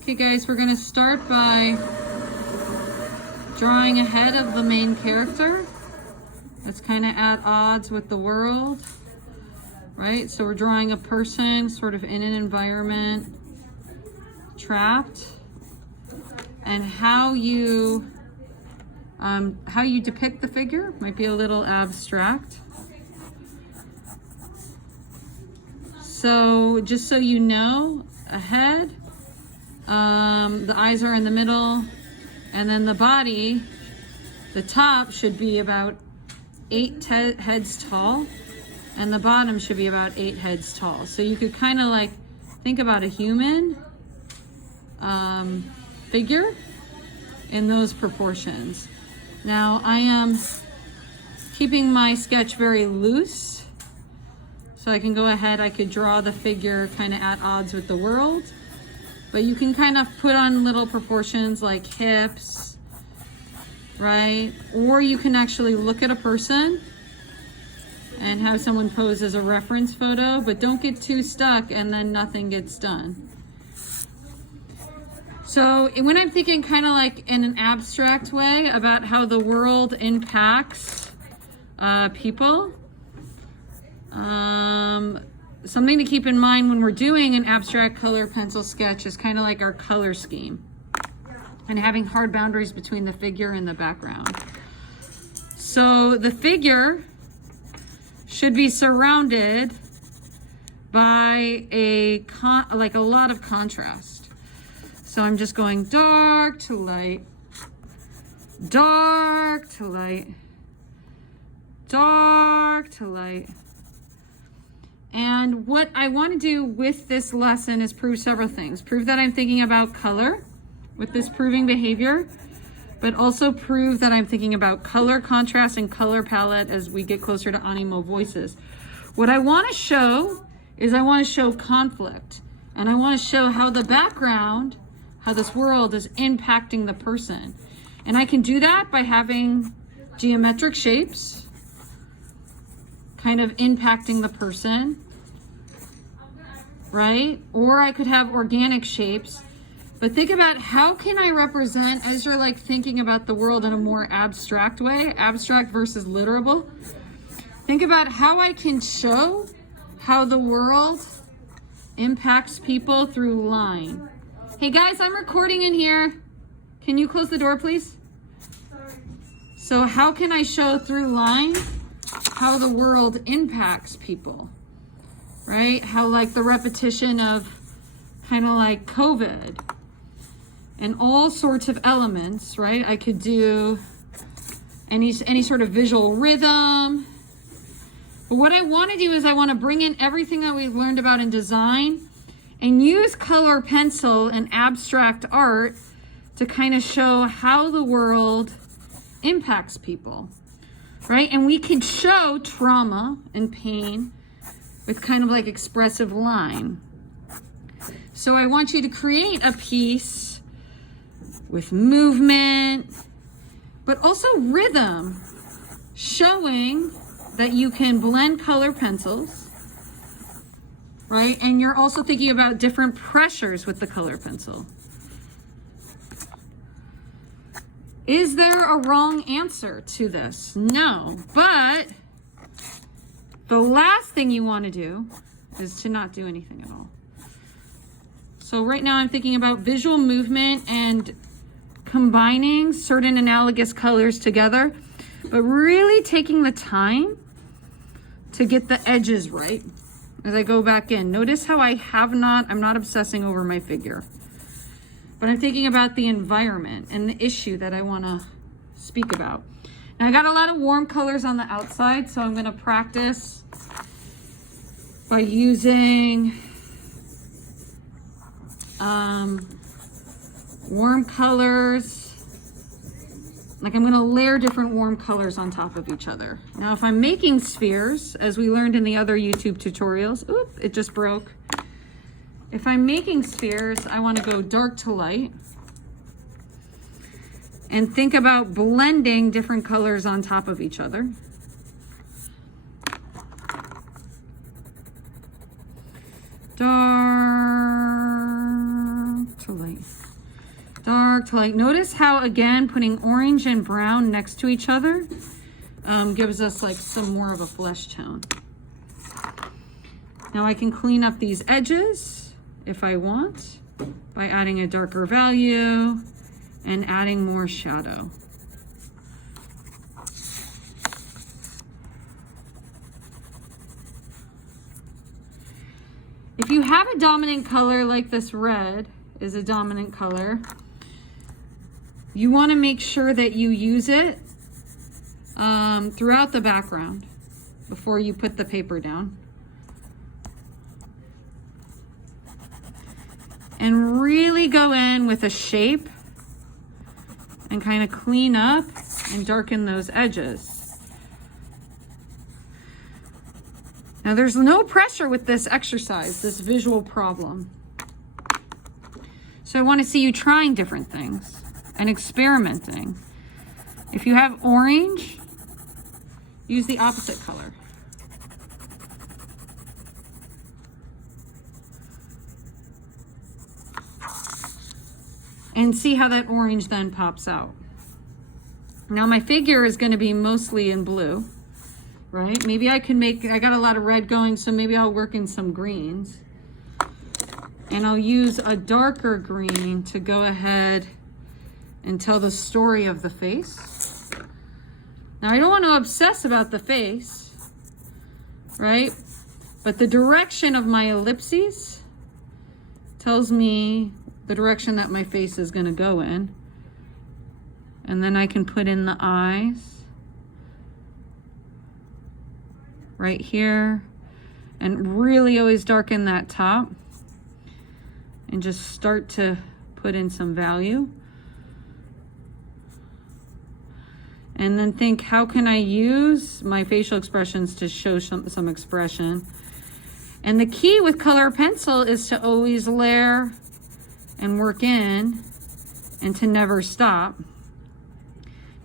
Okay guys, we're gonna start by drawing a head of the main character. That's kind of at odds with the world, right? So we're drawing a person sort of in an environment, trapped, and how you depict the figure might be a little abstract. So just so you know, a head, the eyes are in the middle, and then the body, the top should be about 8 heads tall, and the bottom should be about 8 heads tall. So you could kind of like think about a human figure in those proportions. Now I am keeping my sketch very loose, so I can go ahead, I could draw the figure kind of at odds with the world, but you can kind of put on little proportions like hips, right? Or you can actually look at a person and have someone pose as a reference photo, but don't get too stuck and then nothing gets done. So when I'm thinking kind of like in an abstract way about how the world impacts people, something to keep in mind when we're doing an abstract color pencil sketch is kind of like our color scheme and having hard boundaries between the figure and the background. So the figure should be surrounded by a lot of contrast. So I'm just going dark to light, dark to light, dark to light. And what I want to do with this lesson is prove several things. Prove that I'm thinking about color with this proving behavior, but also prove that I'm thinking about color contrast and color palette as we get closer to Animo voices. What I want to show is I want to show conflict, and I want to show how the background, how this world is impacting the person. And I can do that by having geometric shapes kind of impacting the person, right? Or I could have organic shapes. But think about how can I represent, as you're like thinking about the world in a more abstract way, abstract versus literal. Think about how I can show how the world impacts people through line. Hey guys, I'm recording in here. Can you close the door, please? So how can I show through line how the world impacts people, right? How like the repetition of kind of like COVID and all sorts of elements, right? I could do any sort of visual rhythm. But what I want to do is I want to bring in everything that we've learned about in design and use color pencil and abstract art to kind of show how the world impacts people, right? And we can show trauma and pain with kind of like expressive line. So I want you to create a piece with movement, but also rhythm, showing that you can blend color pencils, right? And you're also thinking about different pressures with the color pencil. Is there a wrong answer to this? No, but the last thing you want to do is to not do anything at all. So right now I'm thinking about visual movement and combining certain analogous colors together, but really taking the time to get the edges right as I go back in. Notice how I'm not obsessing over my figure, but I'm thinking about the environment and the issue that I want to speak about. Now I got a lot of warm colors on the outside, so I'm going to practice by using warm colors. Like I'm going to layer different warm colors on top of each other. Now if I'm making spheres, as we learned in the other YouTube tutorials, oop, it just broke. If I'm making spheres, I want to go dark to light and think about blending different colors on top of each other. Dark to to light, dark to light. Notice how, again, putting orange and brown next to each other gives us like some more of a flesh tone. Now I can clean up these edges if I want by adding a darker value and adding more shadow. If you have a dominant color like this red is a dominant color, you want to make sure that you use it throughout the background before you put the paper down. And really go in with a shape and kind of clean up and darken those edges. Now there's no pressure with this exercise, this visual problem. So I want to see you trying different things and experimenting. If you have orange, use the opposite color. And see how that orange then pops out. Now my figure is going to be mostly in blue, right? Maybe I got a lot of red going, so maybe I'll work in some greens. And I'll use a darker green to go ahead and tell the story of the face. Now I don't want to obsess about the face, right? But the direction of my ellipses tells me the direction that my face is going to go in. And then I can put in the eyes right here and really always darken that top and just start to put in some value. And then think, how can I use my facial expressions to show some expression? And the key with color pencil is to always layer and work in and to never stop.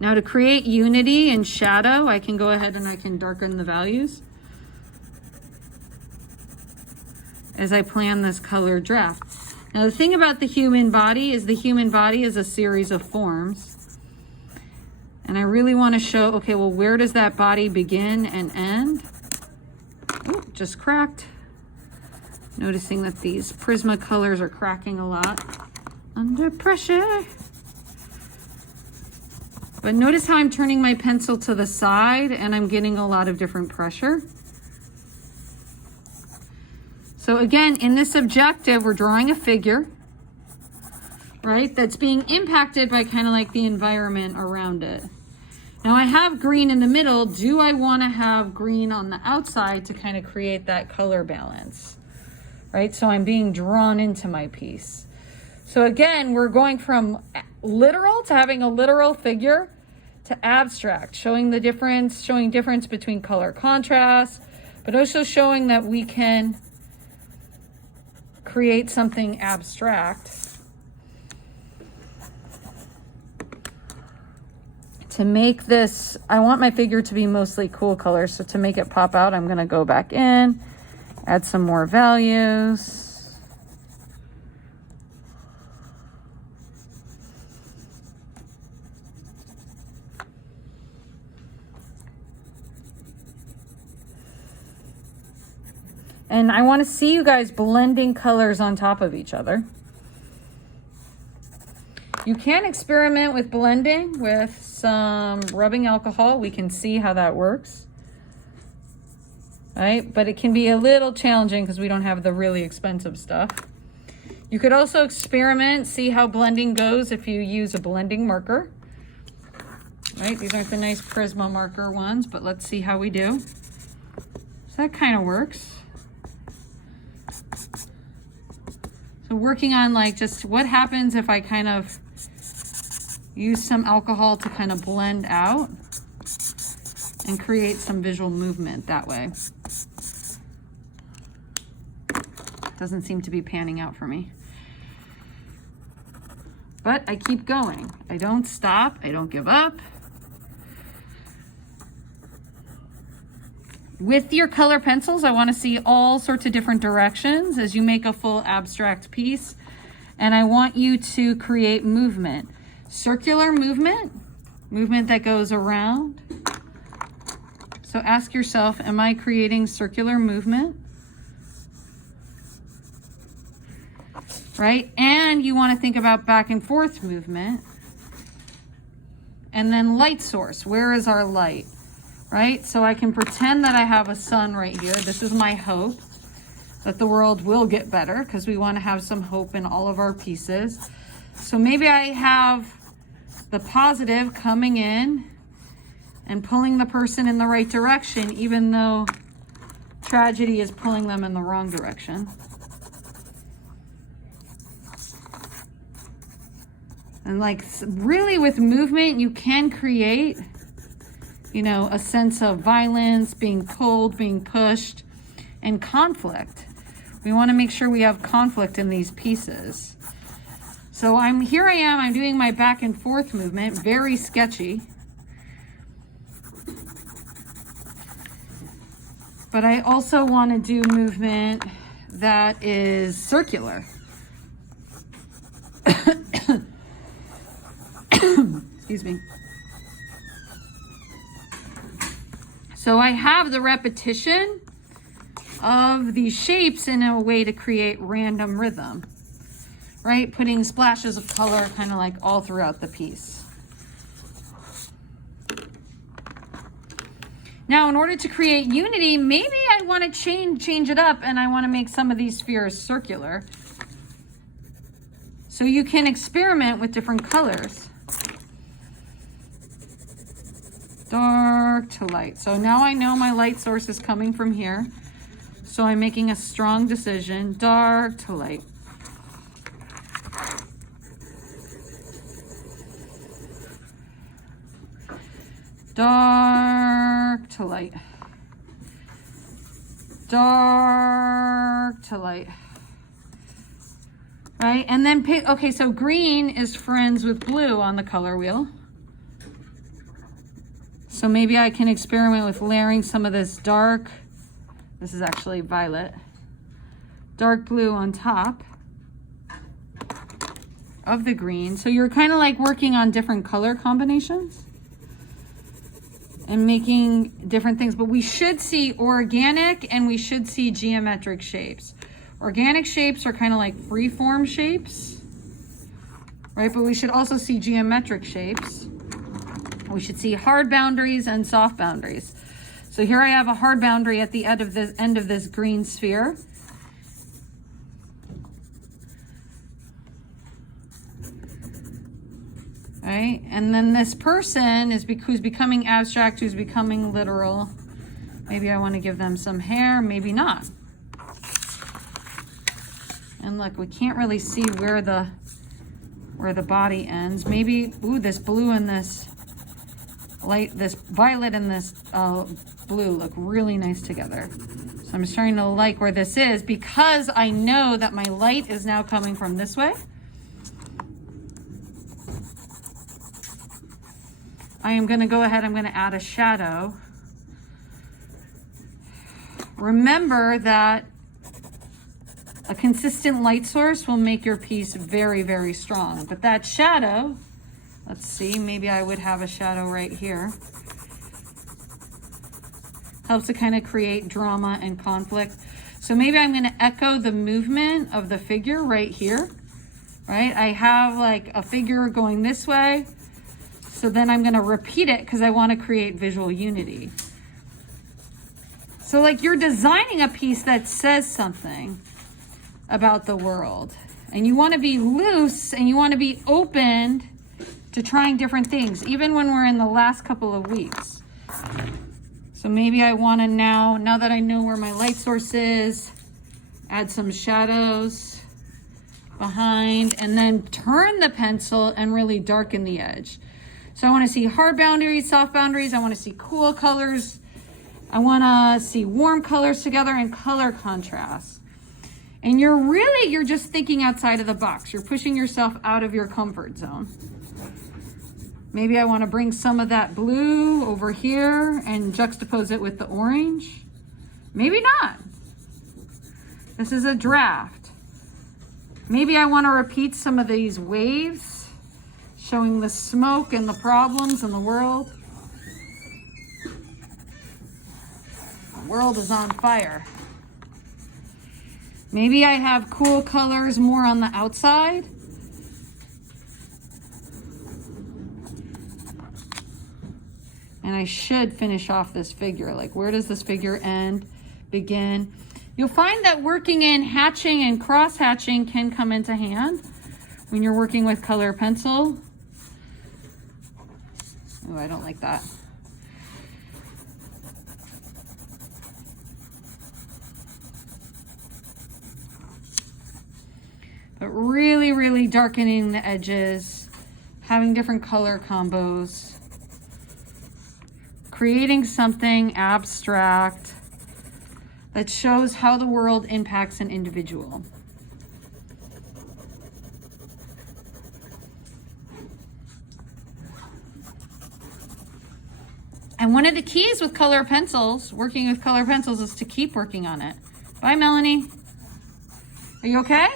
Now to create unity and shadow, I can go ahead and I can darken the values as I plan this color draft. Now the thing about the human body is a series of forms. And I really want to show, okay, well, where does that body begin and end? Oh, just cracked. Noticing that these Prismacolors are cracking a lot under pressure. But notice how I'm turning my pencil to the side and I'm getting a lot of different pressure. So again, in this objective, we're drawing a figure, right? That's being impacted by kind of like the environment around it. Now I have green in the middle. Do I want to have green on the outside to kind of create that color balance? Right? So I'm being drawn into my piece. So again, we're going from literal to having a literal figure to abstract, showing difference between color contrast, but also showing that we can create something abstract. To make this, I want my figure to be mostly cool colors. So to make it pop out, I'm going to go back in, add some more values. And I want to see you guys blending colors on top of each other. You can experiment with blending with some rubbing alcohol. We can see how that works. Right? But it can be a little challenging because we don't have the really expensive stuff. You could also experiment, see how blending goes if you use a blending marker. Right? These aren't the nice Prisma marker ones, but let's see how we do. So that kind of works. So working on like just what happens if I kind of use some alcohol to kind of blend out and create some visual movement that way. Doesn't seem to be panning out for me. But I keep going. I don't stop. I don't give up. With your color pencils, I want to see all sorts of different directions as you make a full abstract piece. And I want you to create movement. Circular movement, movement that goes around. So ask yourself, am I creating circular movement? Right? And you want to think about back and forth movement. And then light source. Where is our light? Right? So I can pretend that I have a sun right here. This is my hope that the world will get better, because we want to have some hope in all of our pieces. So maybe I have the positive coming in and pulling the person in the right direction, even though tragedy is pulling them in the wrong direction. And like really with movement, you can create, you know, a sense of violence, being pulled, being pushed, and conflict. We want to make sure we have conflict in these pieces. So I'm doing my back and forth movement, very sketchy. But I also want to do movement that is circular. Excuse me. So I have the repetition of these shapes in a way to create random rhythm, right? Putting splashes of color kind of like all throughout the piece. Now, in order to create unity, maybe I want to change it up, and I want to make some of these spheres circular. So you can experiment with different colors. Dark to light. So now I know my light source is coming from here. So I'm making a strong decision. Dark to light. Dark to light. Dark to light. Right? And then pick, okay, so green is friends with blue on the color wheel. So maybe I can experiment with layering some of this dark, this is actually violet, dark blue on top of the green. So you're kind of like working on different color combinations and making different things, but we should see organic and we should see geometric shapes. Organic shapes are kind of like free-form shapes, right? But we should also see geometric shapes. We should see hard boundaries and soft boundaries. So here I have a hard boundary at the end of this green sphere. Right? And then this person is who's becoming abstract, who's becoming literal. Maybe I want to give them some hair, maybe not. And look, we can't really see where the body ends. Maybe, ooh, this blue and this light, this violet and this blue look really nice together. So I'm starting to like where this is, because I know that my light is now coming from this way. I am going to go ahead, I'm going to add a shadow. Remember that a consistent light source will make your piece very, very strong. But that shadow, let's see, maybe I would have a shadow right here. Helps to kind of create drama and conflict. So maybe I'm going to echo the movement of the figure right here, right? I have like a figure going this way. So then I'm going to repeat it because I want to create visual unity. So like you're designing a piece that says something about the world, and you want to be loose and you want to be open to trying different things, even when we're in the last couple of weeks. So maybe I want to now that I know where my light source is, add some shadows behind, and then turn the pencil and really darken the edge. So I want to see hard boundaries, soft boundaries. I want to see cool colors. I want to see warm colors together and color contrast. And you're just thinking outside of the box. You're pushing yourself out of your comfort zone. Maybe I want to bring some of that blue over here and juxtapose it with the orange. Maybe not. This is a draft. Maybe I want to repeat some of these waves, showing the smoke and the problems in the world. The world is on fire. Maybe I have cool colors more on the outside. And I should finish off this figure. Like, where does this figure end, begin? You'll find that working in hatching and cross hatching can come into hand when you're working with color pencil. Oh, I don't like that. But really, really darkening the edges, having different color combos, creating something abstract that shows how the world impacts an individual. And one of the keys with color pencils, working with color pencils, is to keep working on it. Bye, Melanie. Are you okay?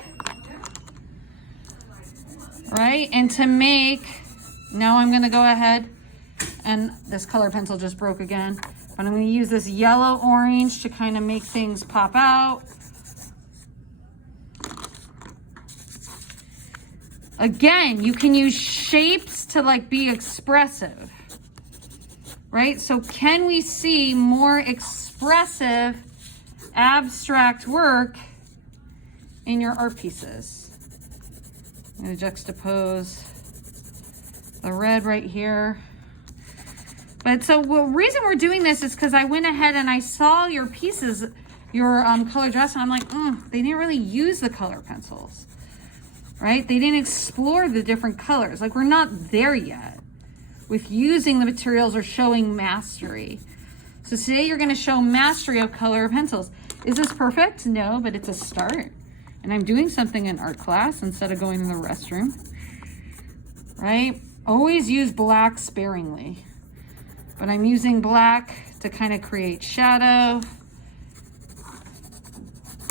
Right, and to make, now I'm gonna go ahead, and this color pencil just broke again, but I'm gonna use this yellow orange to kind of make things pop out. Again, you can use shapes to like be expressive, right? So can we see more expressive, abstract work in your art pieces? I'm going to juxtapose the red right here. But so the reason we're doing this is because I went ahead and I saw your pieces, your color dress, and I'm like, they didn't really use the color pencils, right? They didn't explore the different colors. Like, we're not there yet with using the materials or showing mastery. So today you're going to show mastery of color pencils. Is this perfect? No, but it's a start. And I'm doing something in art class instead of going to the restroom, right? Always use black sparingly, but I'm using black to kind of create shadow.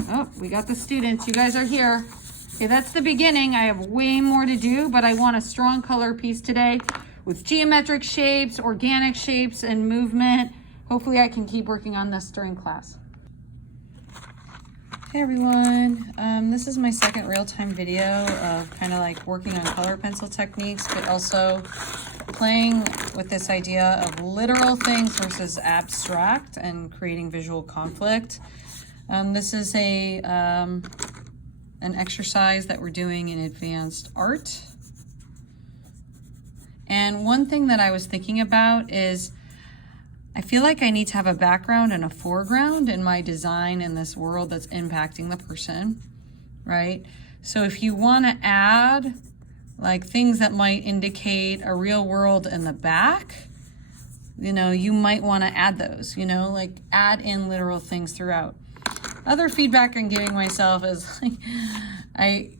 Oh, we got the students. You guys are here. Okay, that's the beginning. I have way more to do, but I want a strong color piece today with geometric shapes, organic shapes, and movement. Hopefully I can keep working on this during class. Hey everyone, this is my second real-time video of kind of like working on color pencil techniques, but also playing with this idea of literal things versus abstract and creating visual conflict. This is an exercise that we're doing in advanced art. And one thing that I was thinking about is I feel like I need to have a background and a foreground in my design in this world that's impacting the person, right? So if you want to add like things that might indicate a real world in the back, you know, you might want to add those, you know, like add in literal things throughout. Other feedback I'm giving myself is like, I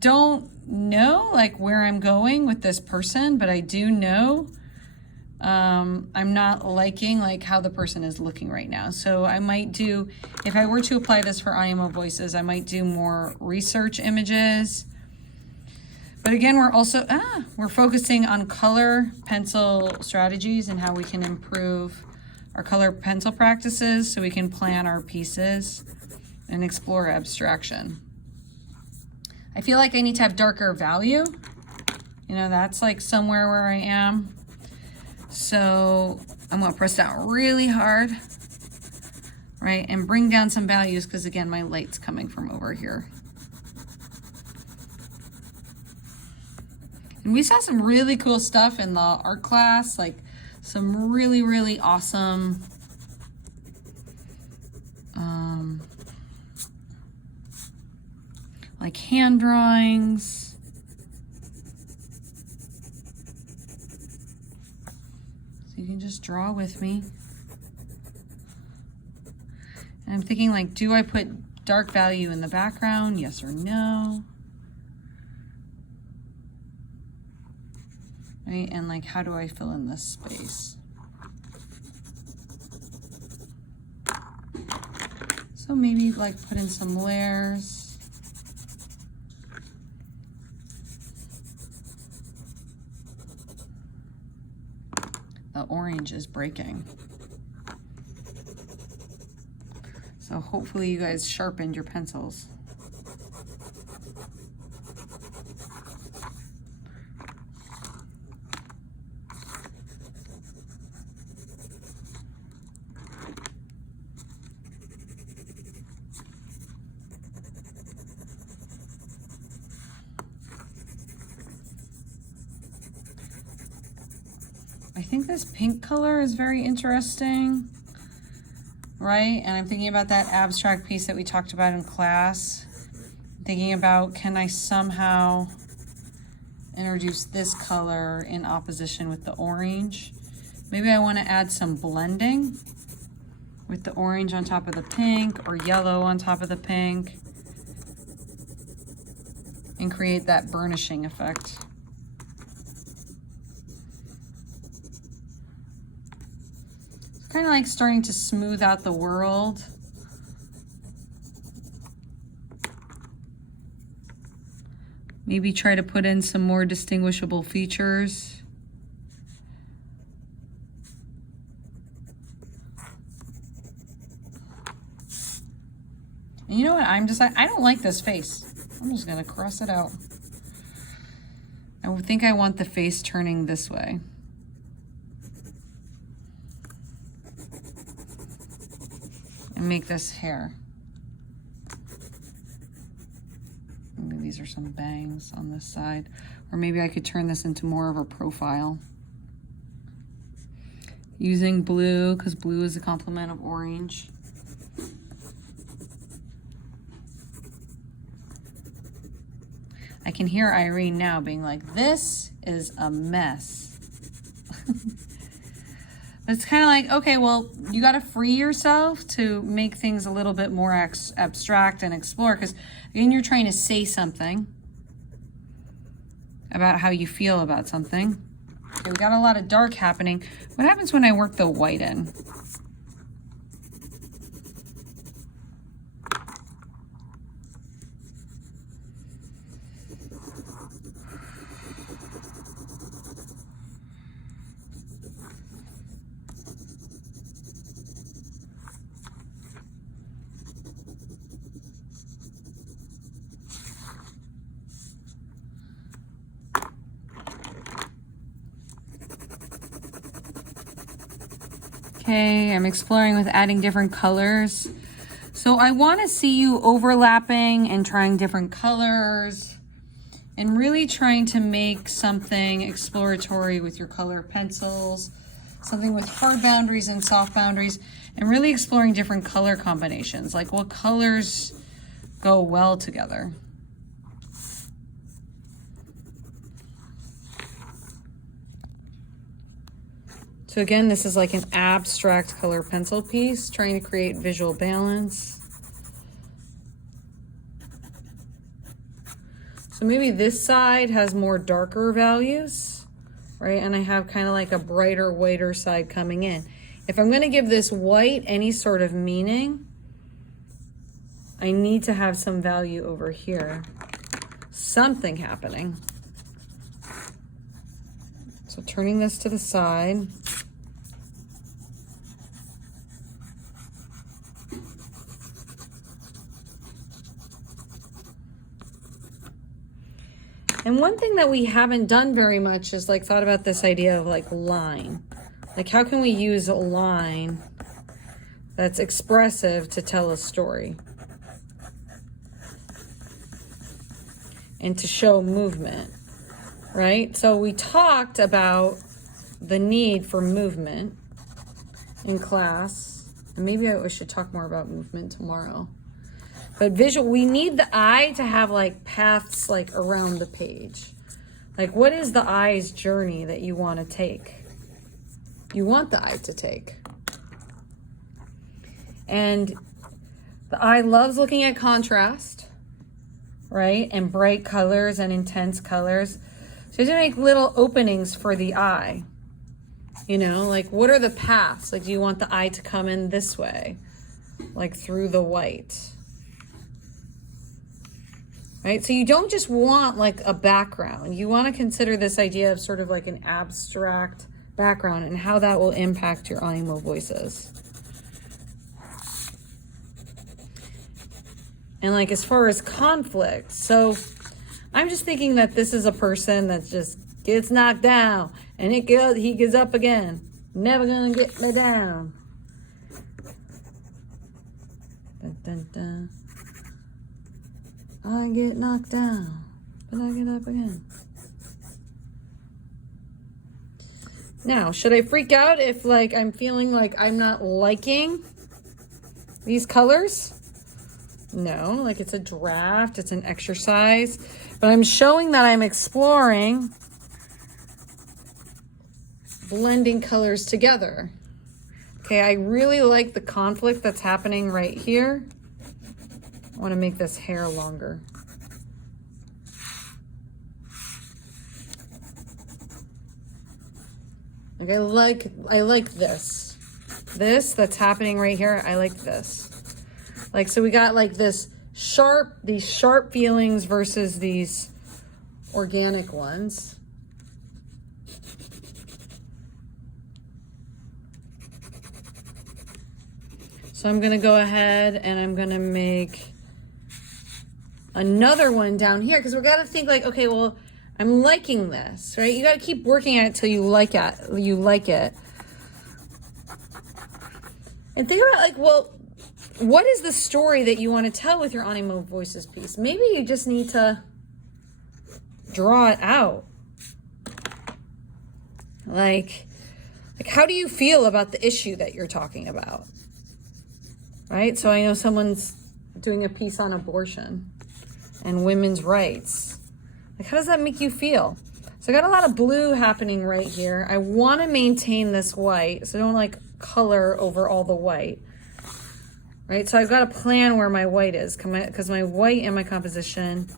don't know like where I'm going with this person, but I do know I'm not liking like how the person is looking right now. So I might do, if I were to apply this for Animo voices, I might do more research images. But again, we're also, we're focusing on color pencil strategies and how we can improve our color pencil practices so we can plan our pieces and explore abstraction. I feel like I need to have darker value. You know, that's like somewhere where I am. So I'm gonna press down really hard, right? And bring down some values because again, my light's coming from over here. And we saw some really cool stuff in the art class, like some really, really awesome like hand drawings. So you can just draw with me. And I'm thinking like, do I put dark value in the background? Yes or no? Right, and like, how do I fill in this space? So maybe like put in some layers. orange is breaking. So hopefully you guys sharpened your pencils. I think this pink color is very interesting, right? And I'm thinking about that abstract piece that we talked about in class. I'm thinking about, can I somehow introduce this color in opposition with the orange? Maybe I want to add some blending with the orange on top of the pink or yellow on top of the pink and create that burnishing effect. Kind of like starting to smooth out the world. Maybe try to put in some more distinguishable features. And you know what? I don't like this face. I'm just gonna cross it out. I think I want the face turning this way. And make this hair. Maybe these are some bangs on this side. Or maybe I could turn this into more of a profile. Using blue, because blue is a complement of orange. I can hear Irene now being like, this is a mess. It's kind of like, okay, well, you got to free yourself to make things a little bit more abstract and explore, because again, you're trying to say something about how you feel about something. Okay, we got a lot of dark happening. What happens when I work the white in? Okay, I'm exploring with adding different colors. So I want to see you overlapping and trying different colors and really trying to make something exploratory with your color pencils, something with hard boundaries and soft boundaries, and really exploring different color combinations, like what colors go well together. So again, this is like an abstract color pencil piece, trying to create visual balance. So maybe this side has more darker values, right? And I have kind of like a brighter, whiter side coming in. If I'm going to give this white any sort of meaning, I need to have some value over here. Something happening. So turning this to the side. And one thing that we haven't done very much is like thought about this idea of like line. Like how can we use a line that's expressive to tell a story and to show movement, right? So we talked about the need for movement in class. And maybe I should talk more about movement tomorrow. But visual, we need the eye to have like paths like around the page. Like what is the eye's journey that you want to take? You want the eye to take. And the eye loves looking at contrast, right? And bright colors and intense colors. So to make little openings for the eye, you know, like what are the paths? Like do you want the eye to come in this way? Like through the white? Right? So you don't just want like a background. You want to consider this idea of sort of like an abstract background and how that will impact your Animo voices. And like as far as conflict, so I'm just thinking that this is a person that just gets knocked down and he gets up again. Never gonna get me down. Dun, dun, dun. I get knocked down, but I get up again. Now, should I freak out if like I'm feeling like I'm not liking these colors? No, like it's a draft, it's an exercise, but I'm showing that I'm exploring blending colors together. Okay, I really like the conflict that's happening right here. I want to make this hair longer. Like I like this. This that's happening right here, I like this. Like, so we got like these sharp feelings versus these organic ones. So I'm gonna go ahead and I'm gonna make another one down here because we gotta think like, okay, well, I'm liking this, right? You gotta keep working at it till you like it. And think about like, well, what is the story that you want to tell with your Animo Voices piece? Maybe you just need to draw it out. Like how do you feel about the issue that you're talking about? Right? So I know someone's doing a piece on abortion and women's rights. Like, how does that make you feel? So I got a lot of blue happening right here. I want to maintain this white, so I don't like color over all the white. Right? So I've got to plan where my white is because my white in my composition,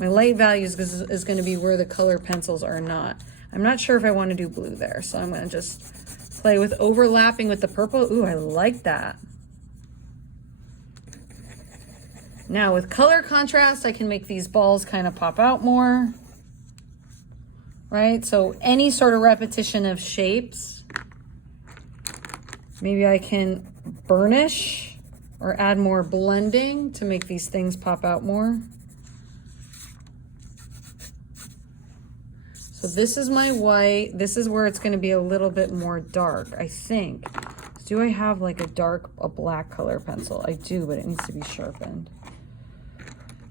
my light values is going to be where the color pencils are not. I'm not sure if I want to do blue there, so I'm going to just play with overlapping with the purple. Ooh, I like that. Now with color contrast, I can make these balls kind of pop out more, right? So any sort of repetition of shapes, maybe I can burnish or add more blending to make these things pop out more. So this is my white. This is where it's going to be a little bit more dark, I think. Do I have like a black color pencil? I do, but it needs to be sharpened.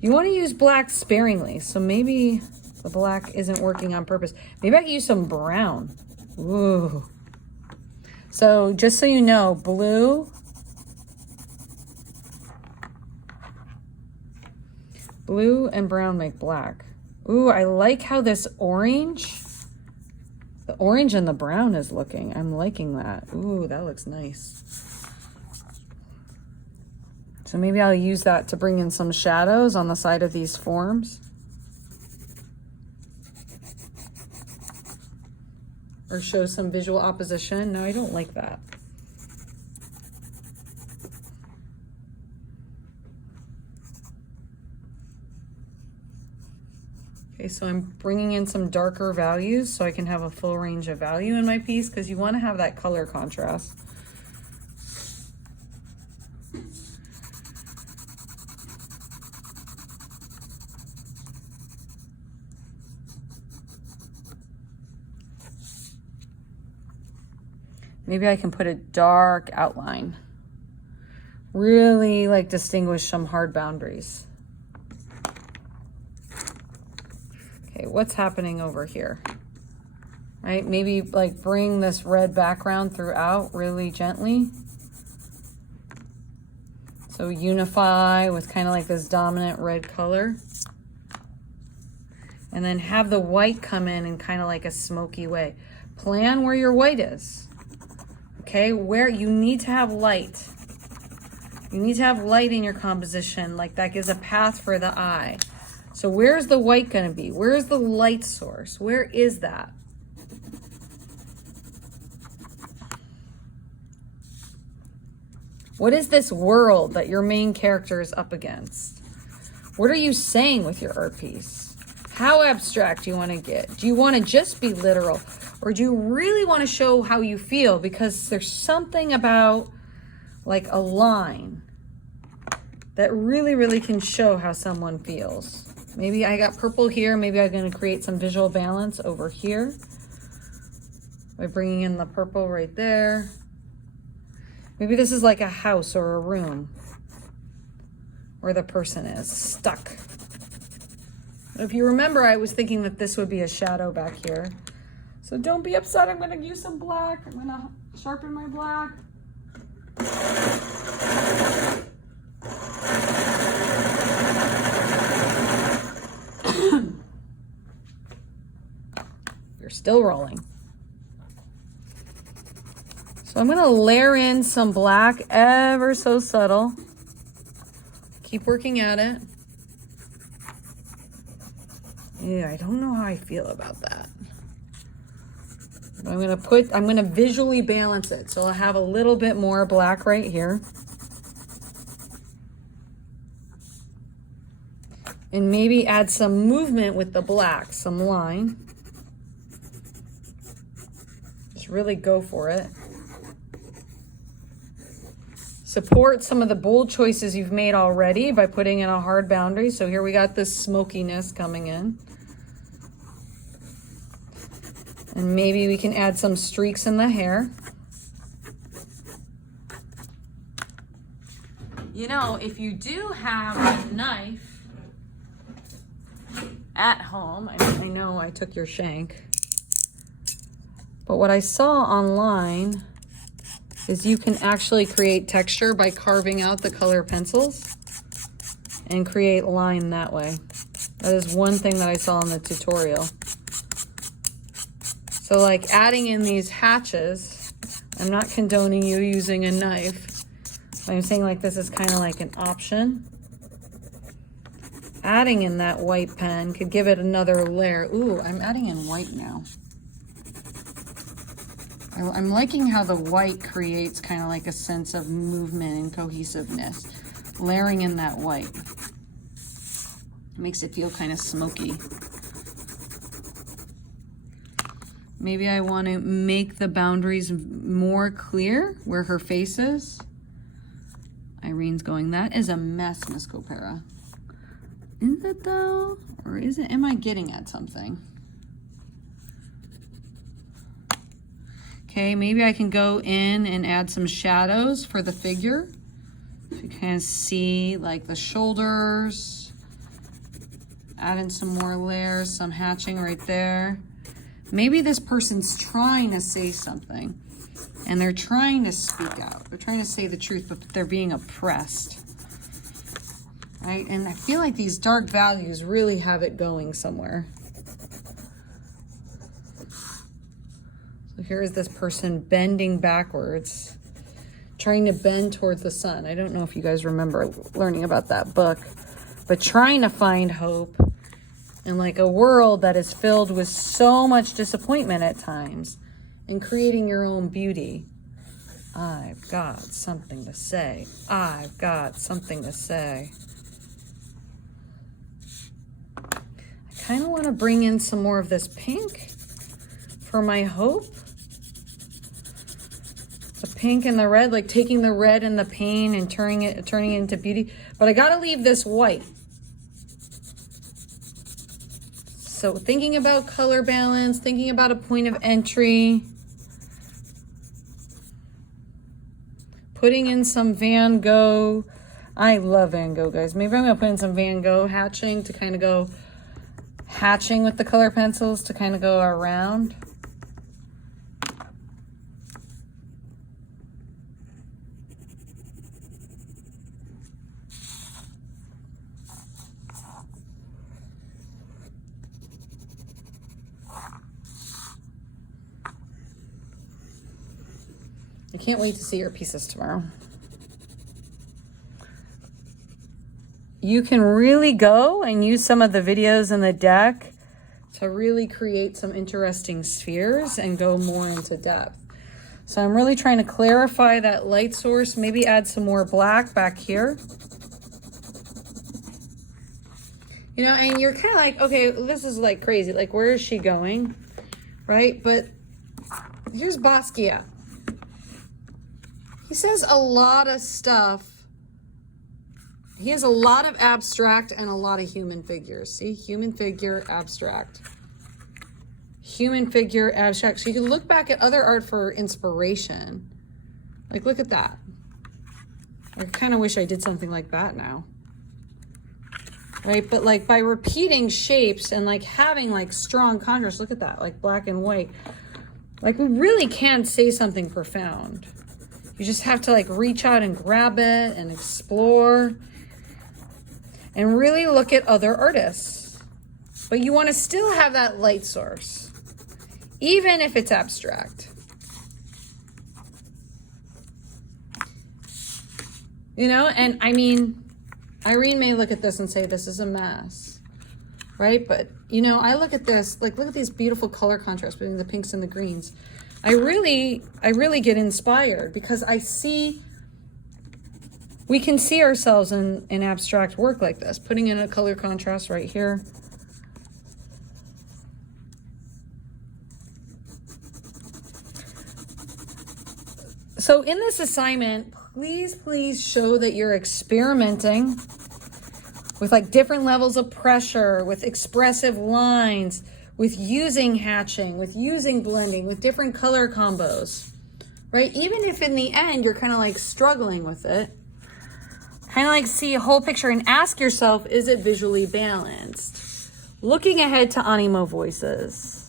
You want to use black sparingly, so maybe the black isn't working on purpose. Maybe I can use some brown. Ooh. So just so you know, blue, and brown make black. Ooh, I like how this orange, the orange and the brown is looking. I'm liking that. Ooh, that looks nice. So maybe I'll use that to bring in some shadows on the side of these forms. Or show some visual opposition. No, I don't like that. Okay, so I'm bringing in some darker values so I can have a full range of value in my piece because you want to have that color contrast. Maybe I can put a dark outline. Really like distinguish some hard boundaries. Okay, what's happening over here? Right, maybe like bring this red background throughout really gently. So unify with kind of like this dominant red color. And then have the white come in kind of like a smoky way. Plan where your white is. Okay, where you need to have light. You need to have light in your composition, like that gives a path for the eye. So where's the white going to be? Where's the light source? Where is that? What is this world that your main character is up against? What are you saying with your art piece? How abstract do you want to get? Do you want to just be literal? Or do you really want to show how you feel? Because there's something about like a line that really, really can show how someone feels. Maybe I got purple here. Maybe I'm going to create some visual balance over here by bringing in the purple right there. Maybe this is like a house or a room where the person is stuck. If you remember, I was thinking that this would be a shadow back here. So don't be upset. I'm going to use some black. I'm going to sharpen my black. You're still rolling. So I'm going to layer in some black ever so subtle. Keep working at it. Yeah, I don't know how I feel about that. But I'm going to visually balance it. So I'll have a little bit more black right here. And maybe add some movement with the black, some line. Just really go for it. Support some of the bold choices you've made already by putting in a hard boundary. So here we got this smokiness coming in. And maybe we can add some streaks in the hair. You know, if you do have a knife at home, I know I took your shank, but what I saw online is you can actually create texture by carving out the color pencils and create line that way. That is one thing that I saw in the tutorial. So like adding in these hatches, I'm not condoning you using a knife. I'm saying like this is kind of like an option. Adding in that white pen could give it another layer. Ooh, I'm adding in white now. I'm liking how the white creates kind of like a sense of movement and cohesiveness. Layering in that white. It makes it feel kind of smoky. Maybe I want to make the boundaries more clear where her face is. Irene's going, that is a mess, Miss Copera. Is it though? Or is it, am I getting at something? Okay, maybe I can go in and add some shadows for the figure. So you can see like the shoulders. Add in some more layers, some hatching right there. Maybe this person's trying to say something and they're trying to speak out. They're trying to say the truth, but they're being oppressed, right? And I feel like these dark values really have it going somewhere. So here is this person bending backwards, trying to bend towards the sun. I don't know if you guys remember learning about that book, but trying to find hope in like a world that is filled with so much disappointment at times, and creating your own beauty. I've got something to say. I've got something to say. I kind of want to bring in some more of this pink for my hope. The pink and the red, like taking the red and the pain and turning it into beauty. But I got to leave this white. So thinking about color balance, thinking about a point of entry, putting in some Van Gogh. I love Van Gogh, guys. Maybe I'm going to put in some Van Gogh hatching to kind of go hatching with the color pencils to kind of go around. I can't wait to see your pieces tomorrow. You can really go and use some of the videos in the deck to really create some interesting spheres and go more into depth. So I'm really trying to clarify that light source, maybe add some more black back here. You know, and you're kind of like, okay, this is like crazy. Like, where is she going? Right? But here's Basquiat. He says a lot of stuff. He has a lot of abstract and a lot of human figures. See, human figure, abstract. Human figure, abstract. So you can look back at other art for inspiration. Like, look at that. I kind of wish I did something like that now. Right? But like by repeating shapes and like having like strong contrast, look at that, like black and white. Like we really can say something profound. You just have to like reach out and grab it and explore and really look at other artists. But you want to still have that light source, even if it's abstract. You know, and I mean, Irene may look at this and say, this is a mess, right? But, you know, I look at this, like, look at these beautiful color contrasts between the pinks and the greens. I really get inspired because I see, we can see ourselves in abstract work like this, putting in a color contrast right here. So in this assignment, please show that you're experimenting with like different levels of pressure, with expressive lines, with using hatching, with using blending, with different color combos, right? Even if in the end you're kind of like struggling with it, kind of like see a whole picture and ask yourself, is it visually balanced? Looking ahead to Animo voices.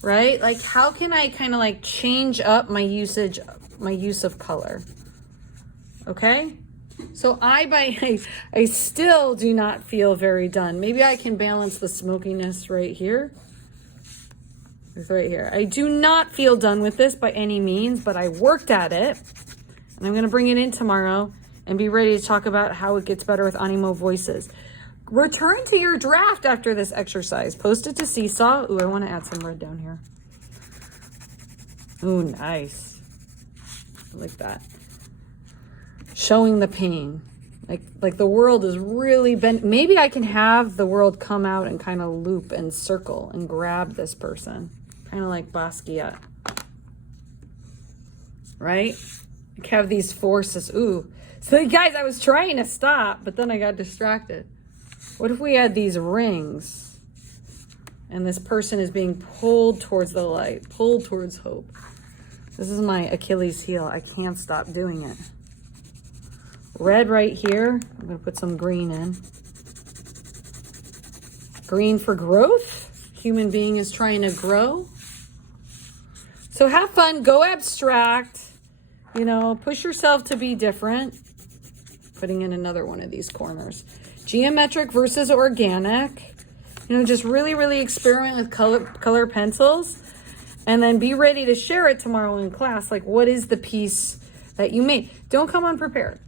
Right? Like, how can I kind of like change up my use of color? Okay? So I still do not feel very done. Maybe I can balance the smokiness right here. It's right here. I do not feel done with this by any means, but I worked at it. And I'm going to bring it in tomorrow and be ready to talk about how it gets better with Animo voices. Return to your draft after this exercise. Post it to Seesaw. Ooh, I want to add some red down here. Ooh, nice. I like that. Showing the pain. Like the world is really bent. Maybe I can have the world come out and kind of loop and circle and grab this person. Kind of like Basquiat. Right? Like have these forces. Ooh. So guys, I was trying to stop, but then I got distracted. What if we had these rings and this person is being pulled towards the light, pulled towards hope? This is my Achilles heel. I can't stop doing it. Red right here. I'm going to put some green in. Green for growth. Human being is trying to grow. So have fun. Go abstract. You know, push yourself to be different. Putting in another one of these corners. Geometric versus organic. You know, just really experiment with color pencils. And then be ready to share it tomorrow in class. Like, what is the piece that you made? Don't come unprepared,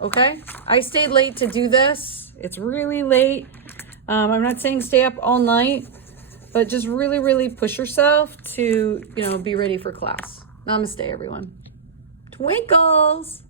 okay? I stayed late to do this. It's really late. I'm not saying stay up all night, but just really push yourself to, you know, be ready for class. Namaste, everyone. Twinkles!